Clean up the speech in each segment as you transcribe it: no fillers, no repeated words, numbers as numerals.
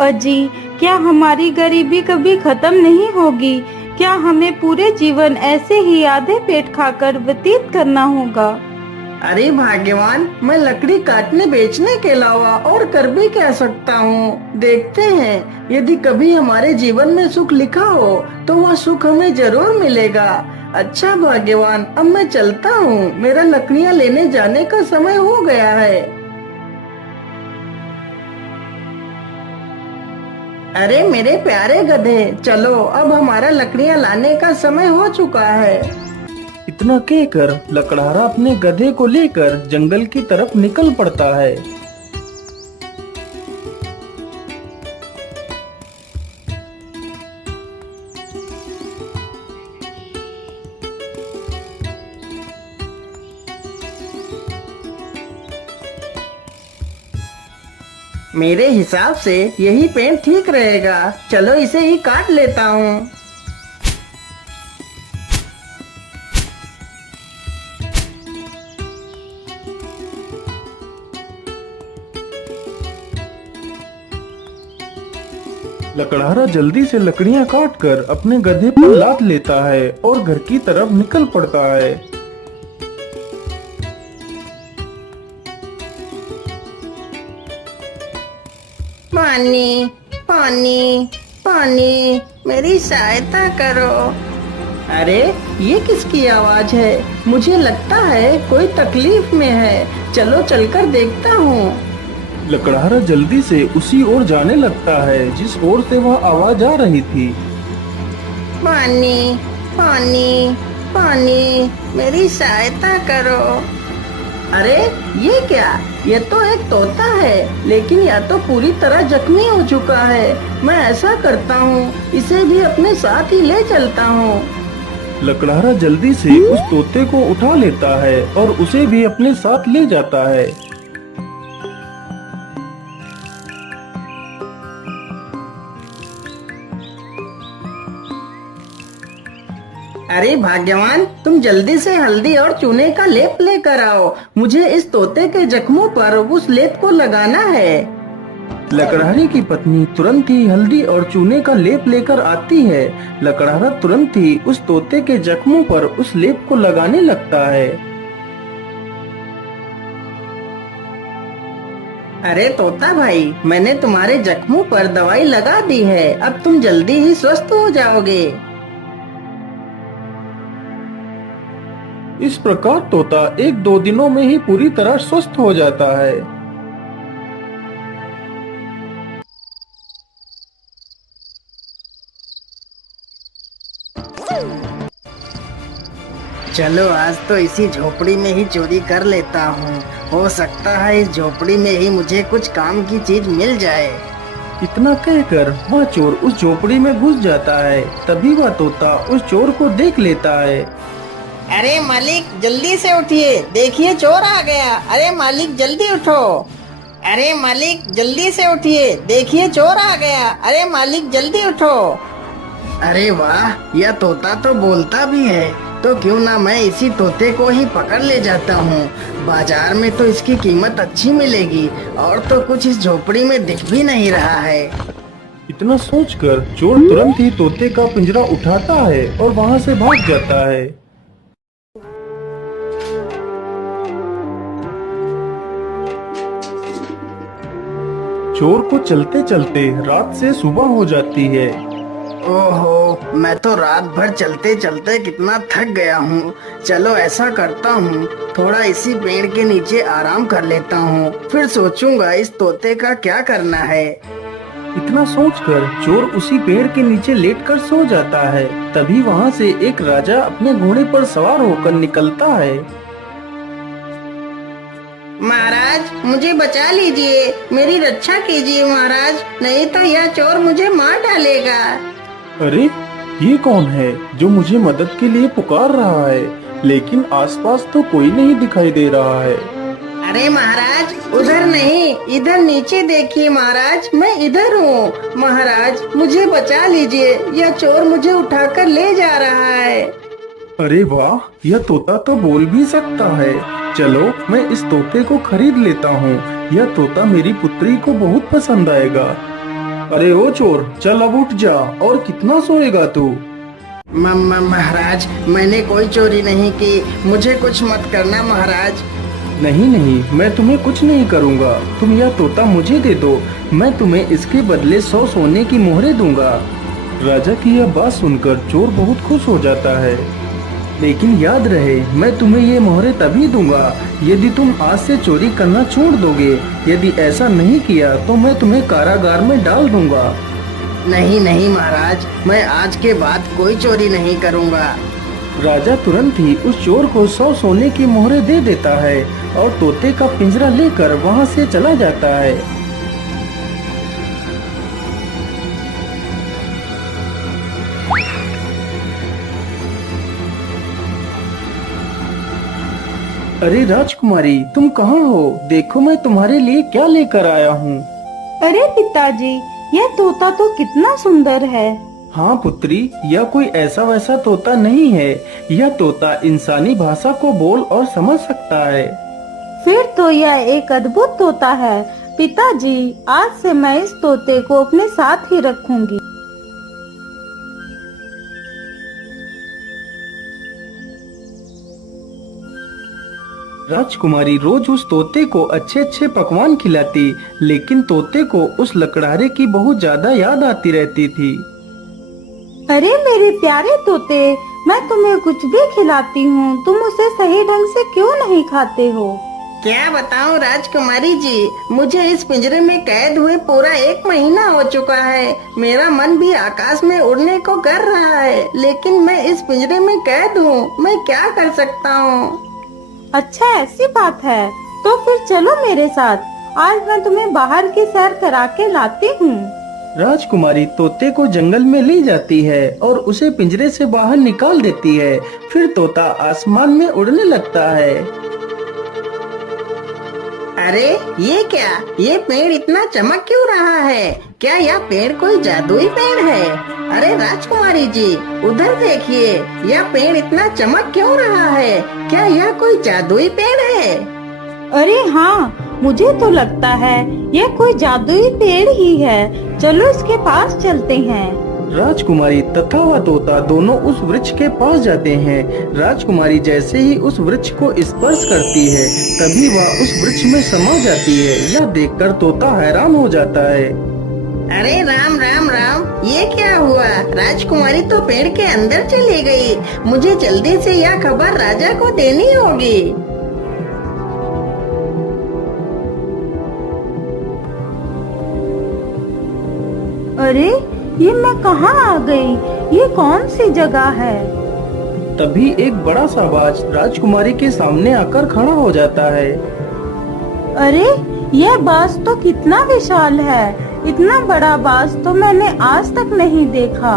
अजी, क्या हमारी गरीबी कभी खत्म नहीं होगी? क्या हमें पूरे जीवन ऐसे ही आधे पेट खाकर व्यतीत करना होगा? अरे भाग्यवान, मैं लकड़ी काटने बेचने के अलावा और कर भी क्या सकता हूँ। देखते हैं, यदि कभी हमारे जीवन में सुख लिखा हो तो वह सुख हमें जरूर मिलेगा। अच्छा भाग्यवान, अब मैं चलता हूँ, मेरा लकड़ियाँ लेने जाने का समय हो गया है। अरे मेरे प्यारे गधे, चलो, अब हमारा लकड़ियाँ लाने का समय हो चुका है। इतना कहकर लकड़हारा अपने गधे को लेकर जंगल की तरफ निकल पड़ता है। मेरे हिसाब से यही पेड़ ठीक रहेगा, चलो इसे ही काट लेता हूँ। लकड़हारा जल्दी से लकड़ियां काट कर अपने गधे पर लाद लेता है और घर की तरफ निकल पड़ता है। पानी, पानी, पानी, मेरी सहायता करो। अरे, ये किसकी आवाज है? मुझे लगता है कोई तकलीफ में है। चलो चलकर देखता हूँ। लकड़हारा जल्दी से उसी ओर जाने लगता है जिस ओर से वह आवाज आ रही थी। पानी, पानी, पानी, मेरी सहायता करो। अरे, ये क्या? ये तो एक तोता है, लेकिन यह तो पूरी तरह जख्मी हो चुका है। मैं ऐसा करता हूँ, इसे भी अपने साथ ही ले चलता हूँ। लकड़हारा जल्दी से उस तोते को उठा लेता है और उसे भी अपने साथ ले जाता है। अरे भाग्यवान, तुम जल्दी से हल्दी और चूने का लेप लेकर आओ। मुझे इस तोते के जख्मों पर उस लेप को लगाना है। लकड़हारे की पत्नी तुरंत ही हल्दी और चूने का लेप लेकर आती है। लकड़हारा तुरंत ही उस तोते के जख्मों पर उस लेप को लगाने लगता है। अरे तोता भाई, मैंने तुम्हारे जख्मों पर दवाई लगा दी है, अब तुम जल्दी ही स्वस्थ हो जाओगे। इस प्रकार तोता 1-2 दिनों में ही पूरी तरह स्वस्थ हो जाता है। चलो, आज तो इसी झोपड़ी में ही चोरी कर लेता हूँ। हो सकता है इस झोपड़ी में ही मुझे कुछ काम की चीज मिल जाए। इतना कहकर वह चोर उस झोपड़ी में घुस जाता है। तभी वह तोता उस चोर को देख लेता है। अरे मालिक, जल्दी से उठिए, देखिए चोर आ गया। अरे मालिक, जल्दी उठो। अरे मालिक, जल्दी से उठिए, देखिए चोर आ गया। अरे मालिक, जल्दी उठो। अरे वाह, यह तोता तो बोलता भी है। तो क्यों ना मैं इसी तोते को ही पकड़ ले जाता हूँ। बाजार में तो इसकी कीमत अच्छी मिलेगी, और तो कुछ इस झोपड़ी में दिख भी नहीं रहा है। इतना सोचकर चोर तुरंत ही तोते का पिंजरा उठाता है और वहां से भाग जाता है। चोर को चलते चलते रात से सुबह हो जाती है। ओहो, मैं तो रात भर चलते चलते कितना थक गया हूँ। चलो ऐसा करता हूँ, थोड़ा इसी पेड़ के नीचे आराम कर लेता हूँ, फिर सोचूंगा इस तोते का क्या करना है। इतना सोचकर चोर उसी पेड़ के नीचे लेटकर सो जाता है। तभी वहां से एक राजा अपने घोड़े पर सवार होकर निकलता है। महाराज, मुझे बचा लीजिए, मेरी रक्षा कीजिए महाराज, नहीं तो यह चोर मुझे मार डालेगा। अरे, ये कौन है जो मुझे मदद के लिए पुकार रहा है? लेकिन आसपास तो कोई नहीं दिखाई दे रहा है। अरे महाराज, उधर नहीं, इधर नीचे देखिए महाराज, मैं इधर हूँ। महाराज, मुझे बचा लीजिए, यह चोर मुझे उठाकर ले जा रहा है। अरे वाह, यह तोता तो बोल भी सकता है। चलो, मैं इस तोते को खरीद लेता हूँ। यह तोता मेरी पुत्री को बहुत पसंद आएगा। अरे ओ चोर, चल अब उठ जा। और कितना सोएगा तू? महाराज, मैंने कोई चोरी नहीं की, मुझे कुछ मत करना महाराज। नहीं नहीं, मैं तुम्हें कुछ नहीं करूँगा। तुम यह तोता मुझे दे दो, मैं तुम्हें इसके बदले 100 सोने की मोहरें दूंगा। राजा की यह बात सुनकर चोर बहुत खुश हो जाता है। लेकिन याद रहे, मैं तुम्हें ये मोहरें तभी दूंगा यदि तुम आज से चोरी करना छोड़ दोगे। यदि ऐसा नहीं किया तो मैं तुम्हें कारागार में डाल दूंगा। नहीं नहीं महाराज, मैं आज के बाद कोई चोरी नहीं करूँगा। राजा तुरंत ही उस चोर को 100 सोने की मोहरें दे देता है और तोते का पिंजरा लेकर वहाँ से चला जाता है। अरे राजकुमारी, तुम कहाँ हो? देखो मैं तुम्हारे लिए क्या लेकर आया हूँ। अरे पिताजी, यह तोता तो कितना सुंदर है। हाँ पुत्री, यह कोई ऐसा वैसा तोता नहीं है। यह तोता इंसानी भाषा को बोल और समझ सकता है। फिर तो यह एक अद्भुत तोता है। पिताजी, आज से मैं इस तोते को अपने साथ ही रखूंगी। राजकुमारी रोज उस तोते को अच्छे अच्छे पकवान खिलाती, लेकिन तोते को उस लकड़हारे की बहुत ज्यादा याद आती रहती थी। अरे मेरे प्यारे तोते, मैं तुम्हें कुछ भी खिलाती हूँ, तुम उसे सही ढंग से क्यों नहीं खाते हो? क्या बताऊं राजकुमारी जी, मुझे इस पिंजरे में कैद हुए पूरा 1 महीना हो चुका है। मेरा मन भी आकाश में उड़ने को कर रहा है, लेकिन मैं इस पिंजरे में कैद हूँ। मैं क्या कर सकता हूँ? अच्छा, ऐसी बात है तो फिर चलो मेरे साथ। आज मैं तुम्हें बाहर की सैर करा के लाती हूँ। राजकुमारी तोते को जंगल में ले जाती है और उसे पिंजरे से बाहर निकाल देती है। फिर तोता आसमान में उड़ने लगता है। अरे ये क्या, ये पेड़ इतना चमक क्यों रहा है? क्या यह पेड़ कोई जादुई पेड़ है? अरे राजकुमारी जी, उधर देखिए, यह पेड़ इतना चमक क्यों रहा है? क्या यह कोई जादुई पेड़ है? अरे हाँ, मुझे तो लगता है यह कोई जादुई पेड़ ही है। चलो इसके पास चलते हैं। राजकुमारी तथा वह तोता दोनों उस वृक्ष के पास जाते हैं। राजकुमारी जैसे ही उस वृक्ष को स्पर्श करती है, तभी वह उस वृक्ष में समा जाती है। यह देखकर तोता हैरान हो जाता है। अरे राम राम राम, ये क्या हुआ? राजकुमारी तो पेड़ के अंदर चली गई। मुझे जल्दी से यह खबर राजा को देनी होगी। अरे ये मैं कहाँ आ गई? ये कौन सी जगह है? तभी एक बड़ा सा बाज राजकुमारी के सामने आकर खड़ा हो जाता है। अरे यह बाज तो कितना विशाल है। इतना बड़ा बाज तो मैंने आज तक नहीं देखा।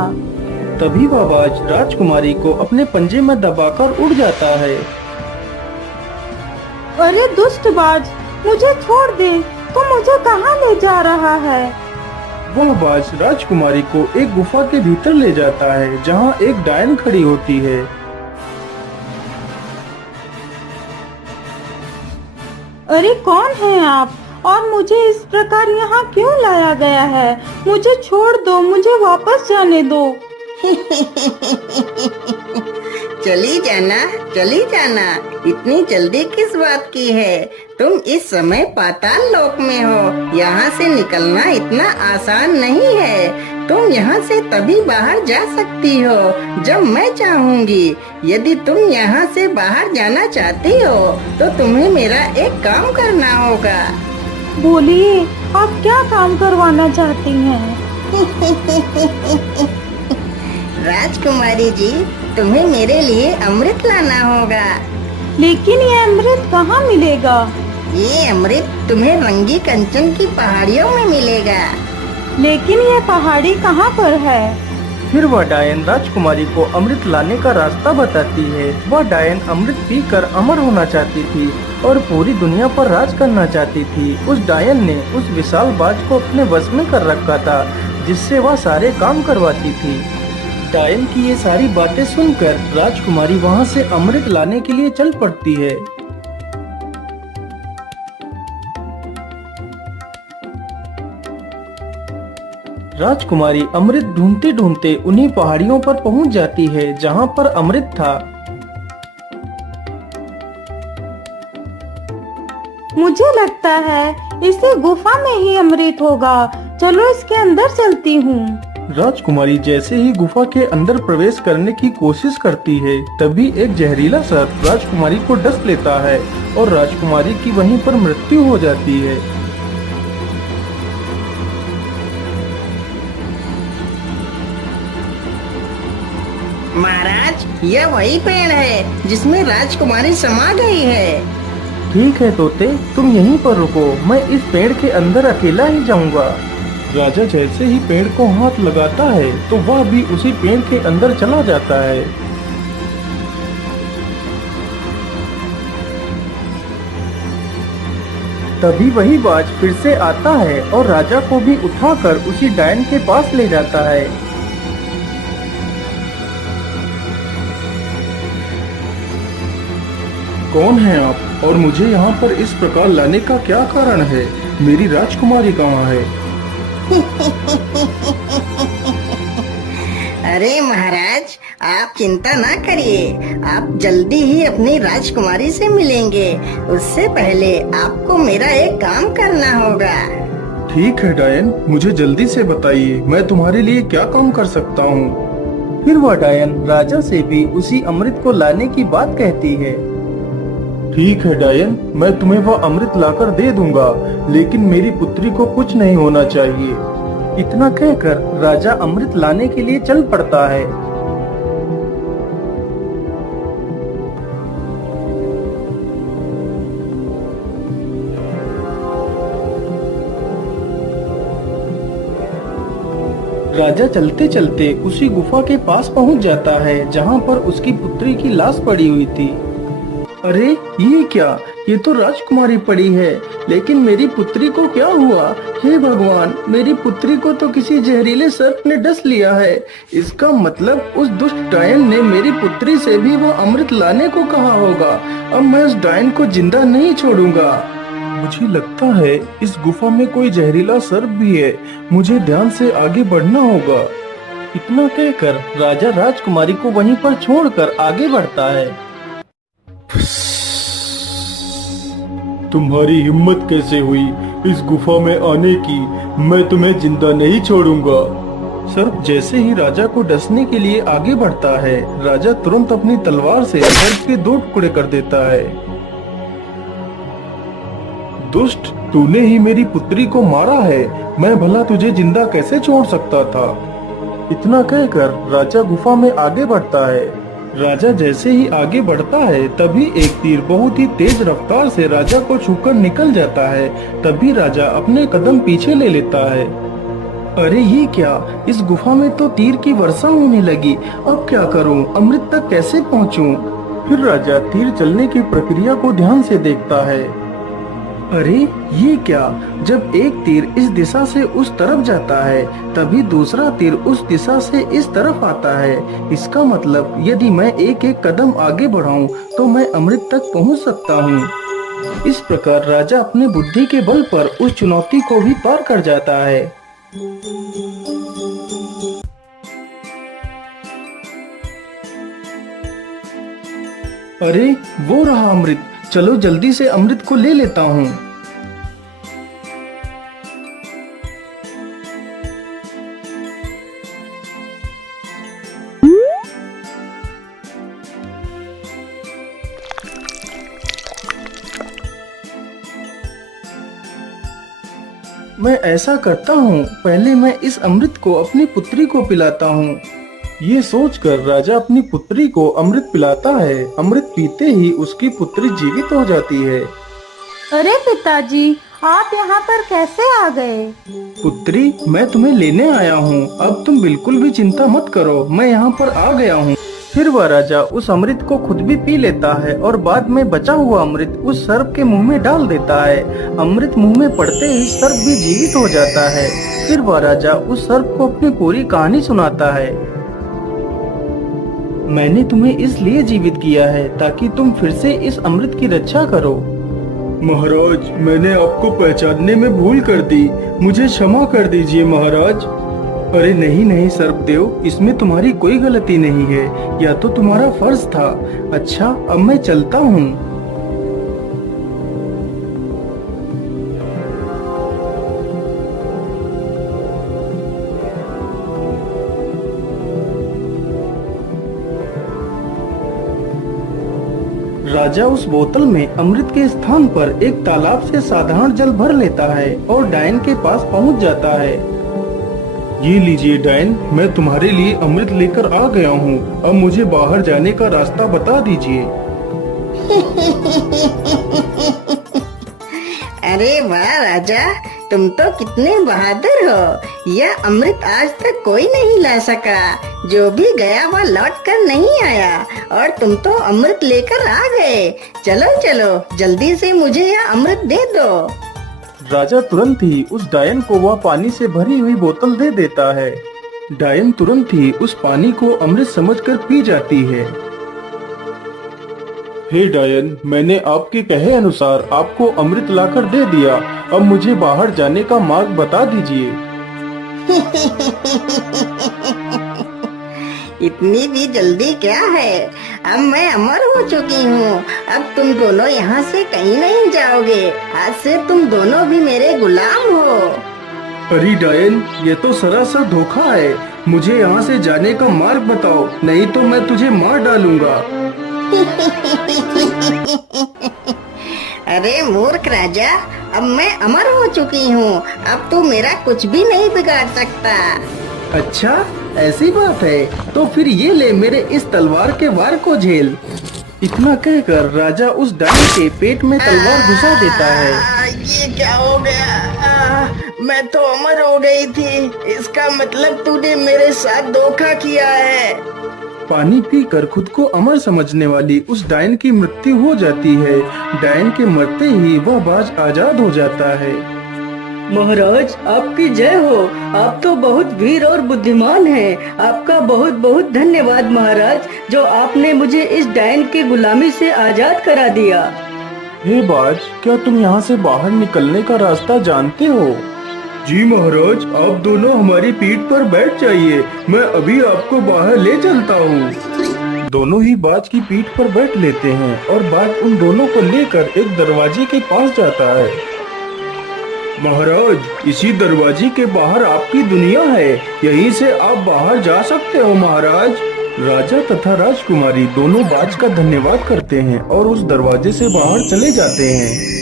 तभी वह बाज राजकुमारी को अपने पंजे में दबाकर उड़ जाता है। अरे दुष्ट बाज, मुझे छोड़ दे। तू मुझे कहाँ ले जा रहा है? वह बाज राजकुमारी को एक गुफा के भीतर ले जाता है, जहाँ एक डायन खड़ी होती है। अरे कौन है आप और मुझे इस प्रकार यहाँ क्यों लाया गया है? मुझे छोड़ दो, मुझे वापस जाने दो। चली जाना, चली जाना। इतनी जल्दी किस बात की है? तुम इस समय पाताल लोक में हो। यहाँ से निकलना इतना आसान नहीं है। तुम यहाँ से तभी बाहर जा सकती हो जब मैं चाहूँगी। यदि तुम यहाँ से बाहर जाना चाहती हो तो तुम्हें मेरा एक काम करना होगा। बोलिए, आप क्या काम करवाना चाहती हैं? राजकुमारी जी, तुम्हें मेरे लिए अमृत लाना होगा। लेकिन ये अमृत कहाँ मिलेगा? ये अमृत तुम्हें रंगी कंचन की पहाड़ियों में मिलेगा। लेकिन ये पहाड़ी कहाँ पर है? फिर वह डायन राजकुमारी को अमृत लाने का रास्ता बताती है। वह डायन अमृत पीकर अमर होना चाहती थी और पूरी दुनिया पर राज करना चाहती थी। उस डायन ने उस विशाल बाज को अपने वश में कर रखा था, जिससे वह सारे काम करवाती थी। डायन की ये सारी बातें सुनकर राजकुमारी वहाँ से अमृत लाने के लिए चल पड़ती है। राजकुमारी अमृत ढूंढते ढूंढते उन्हीं पहाड़ियों पर पहुंच जाती है जहां पर अमृत था। मुझे लगता है इसी गुफा में ही अमृत होगा। चलो इसके अंदर चलती हूँ। राजकुमारी जैसे ही गुफा के अंदर प्रवेश करने की कोशिश करती है, तभी एक जहरीला सर्प राजकुमारी को डस लेता है और राजकुमारी की वहीं पर मृत्यु हो जाती है। महाराज, यह वही पेड़ है जिसमें राजकुमारी समा गई है। ठीक है तोते, तुम यहीं पर रुको, मैं इस पेड़ के अंदर अकेला ही जाऊंगा। राजा जैसे ही पेड़ को हाथ लगाता है तो वह भी उसी पेड़ के अंदर चला जाता है। तभी वही बाज फिर से आता है और राजा को भी उठाकर उसी डायन के पास ले जाता है। कौन है आप और मुझे यहाँ पर इस प्रकार लाने का क्या कारण है? मेरी राजकुमारी कहाँ है? अरे महाराज, आप चिंता ना करिए, आप जल्दी ही अपनी राजकुमारी से मिलेंगे। उससे पहले आपको मेरा एक काम करना होगा। ठीक है डायन, मुझे जल्दी से बताइए, मैं तुम्हारे लिए क्या काम कर सकता हूँ। फिर वह डायन राजा से भी उसी अमृत को लाने की बात कहती है। ठीक है डायन, मैं तुम्हें वह अमृत लाकर दे दूंगा, लेकिन मेरी पुत्री को कुछ नहीं होना चाहिए। इतना कहकर राजा अमृत लाने के लिए चल पड़ता है। राजा चलते चलते उसी गुफा के पास पहुंच जाता है जहां पर उसकी पुत्री की लाश पड़ी हुई थी। अरे ये क्या, ये तो राजकुमारी पड़ी है, लेकिन मेरी पुत्री को क्या हुआ? हे भगवान, मेरी पुत्री को तो किसी जहरीले सर्प ने डस लिया है। इसका मतलब उस दुष्ट डायन ने मेरी पुत्री से भी वो अमृत लाने को कहा होगा। अब मैं उस डायन को जिंदा नहीं छोड़ूंगा। मुझे लगता है इस गुफा में कोई जहरीला सर्प भी है, मुझे ध्यान से आगे बढ़ना होगा। इतना कहकर राजा राजकुमारी को वहीं पर छोड़कर आगे बढ़ता है। तुम्हारी हिम्मत कैसे हुई इस गुफा में आने की? मैं तुम्हें जिंदा नहीं छोड़ूंगा। सर्प जैसे ही राजा को डसने के लिए आगे बढ़ता है, राजा तुरंत अपनी तलवार से सर्प के 2 टुकड़े कर देता है। दुष्ट, तूने ही मेरी पुत्री को मारा है, मैं भला तुझे जिंदा कैसे छोड़ सकता था? इतना कहकर राजा गुफा में आगे बढ़ता है। राजा जैसे ही आगे बढ़ता है, तभी एक तीर बहुत ही तेज रफ्तार से राजा को छूकर निकल जाता है। तभी राजा अपने कदम पीछे ले लेता है। अरे ये क्या, इस गुफा में तो तीर की वर्षा होने लगी। अब क्या करूं? अमृत तक कैसे पहुंचूं? फिर राजा तीर चलने की प्रक्रिया को ध्यान से देखता है। अरे ये क्या, जब एक तीर इस दिशा से उस तरफ जाता है, तभी दूसरा तीर उस दिशा से इस तरफ आता है। इसका मतलब यदि मैं एक एक कदम आगे बढ़ाऊं तो मैं अमृत तक पहुंच सकता हूं। इस प्रकार राजा अपने बुद्धि के बल पर उस चुनौती को भी पार कर जाता है। अरे वो रहा अमृत, चलो जल्दी से अमृत को ले लेता हूँ। मैं ऐसा करता हूँ, पहले मैं इस अमृत को अपनी पुत्री को पिलाता हूँ। ये सोचकर राजा अपनी पुत्री को अमृत पिलाता है। अमृत पीते ही उसकी पुत्री जीवित हो जाती है। अरे पिताजी, आप यहाँ पर कैसे आ गए? पुत्री, मैं तुम्हें लेने आया हूँ, अब तुम बिल्कुल भी चिंता मत करो, मैं यहाँ पर आ गया हूँ। फिर वह राजा उस अमृत को खुद भी पी लेता है और बाद में बचा हुआ अमृत उस सर्प के मुंह में डाल देता है। अमृत मुंह में पड़ते ही सर्प भी जीवित हो जाता है। फिर वह राजा उस सर्प को अपनी पूरी कहानी सुनाता है। मैंने तुम्हें इसलिए जीवित किया है ताकि तुम फिर से इस अमृत की रक्षा करो। महाराज, मैंने आपको पहचानने में भूल कर दी, मुझे क्षमा कर दीजिए महाराज। अरे नहीं नहीं सर्पदेव, इसमें तुम्हारी कोई गलती नहीं है, या तो तुम्हारा फर्ज था। अच्छा, अब मैं चलता हूँ। राजा उस बोतल में अमृत के स्थान पर एक तालाब से साधारण जल भर लेता है और डायन के पास पहुंच जाता है। ये लीजिए डायन, मैं तुम्हारे लिए अमृत लेकर आ गया हूँ। अब मुझे बाहर जाने का रास्ता बता दीजिए। अरे वाह राजा, तुम तो कितने बहादुर हो। यह अमृत आज तक कोई नहीं ला सका। जो भी गया वह लौट कर नहीं आया, और तुम तो अमृत लेकर आ गए। चलो चलो, जल्दी से मुझे यह अमृत दे दो। राजा तुरंत ही उस डायन को वह पानी से भरी हुई बोतल दे देता है। डायन तुरंत ही उस पानी को अमृत समझकर पी जाती है। हे डायन, मैंने आपके कहे अनुसार आपको अमृत लाकर दे दिया। अब मुझे बाहर जाने का मार्ग बता दीजिए। इतनी भी जल्दी क्या है? अब मैं अमर हो चुकी हूँ। अब तुम दोनों यहाँ से कहीं नहीं जाओगे। आज से तुम दोनों भी मेरे गुलाम हो। अरे डायन, ये तो सरासर धोखा है। मुझे यहाँ से जाने का मार्ग बताओ, नहीं तो मैं तुझे मार डालूंगा। अरे मूर्ख राजा, अब मैं अमर हो चुकी हूँ। अब तू मेरा कुछ भी नहीं बिगाड़ सकता। अच्छा, ऐसी बात है, तो फिर ये ले मेरे इस तलवार के वार को झेल। इतना कहकर राजा उस डायन के पेट में तलवार घुसा देता है। ये क्या हो गया? मैं तो अमर हो गई थी। इसका मतलब तूने मेरे साथ धोखा किया है। पानी पीकर खुद को अमर समझने वाली उस डायन की मृत्यु हो जाती है। डायन के मरते ही वह बाज आजाद हो जाता है। महाराज, आपकी जय हो। आप तो बहुत वीर और बुद्धिमान हैं। आपका बहुत बहुत धन्यवाद महाराज, जो आपने मुझे इस डायन की गुलामी से आजाद करा दिया। हे बाज, क्या तुम यहाँ से बाहर निकलने का रास्ता जानते हो? जी महाराज, आप दोनों हमारी पीठ पर बैठ जाइए, मैं अभी आपको बाहर ले चलता हूँ। दोनों ही बाज की पीठ पर बैठ लेते हैं और बाज उन दोनों को लेकर एक दरवाजे के पास जाता है। महाराज, इसी दरवाजे के बाहर आपकी दुनिया है, यहीं से आप बाहर जा सकते हो महाराज। राजा तथा राजकुमारी दोनों बाज का धन्यवाद करते हैं और उस दरवाजे से बाहर चले जाते हैं।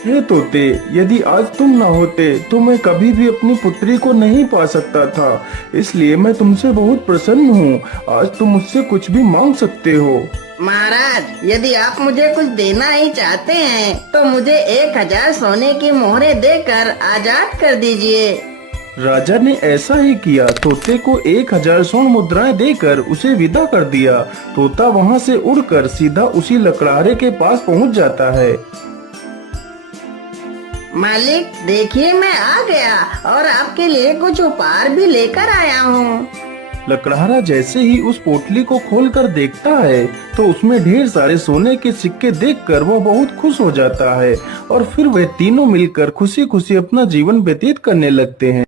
हे तोते, यदि आज तुम न होते तो मैं कभी भी अपनी पुत्री को नहीं पा सकता था, इसलिए मैं तुमसे बहुत प्रसन्न हूँ। आज तुम मुझसे कुछ भी मांग सकते हो। महाराज, यदि आप मुझे कुछ देना ही चाहते हैं तो मुझे 1000 सोने की मोहरें देकर आजाद कर दीजिए। राजा ने ऐसा ही किया। तोते को 1000 स्वर्ण मुद्राएं देकर उसे विदा कर दिया। तोता वहाँ से उड़कर सीधा उसी लकड़हारे के पास पहुँच जाता है। मालिक, देखिए मैं आ गया और आपके लिए कुछ उपहार भी लेकर आया हूँ। लकड़हारा जैसे ही उस पोटली को खोलकर देखता है तो उसमें ढेर सारे सोने के सिक्के देखकर वह बहुत खुश हो जाता है और फिर वे तीनों मिलकर खुशी खुशी अपना जीवन व्यतीत करने लगते हैं।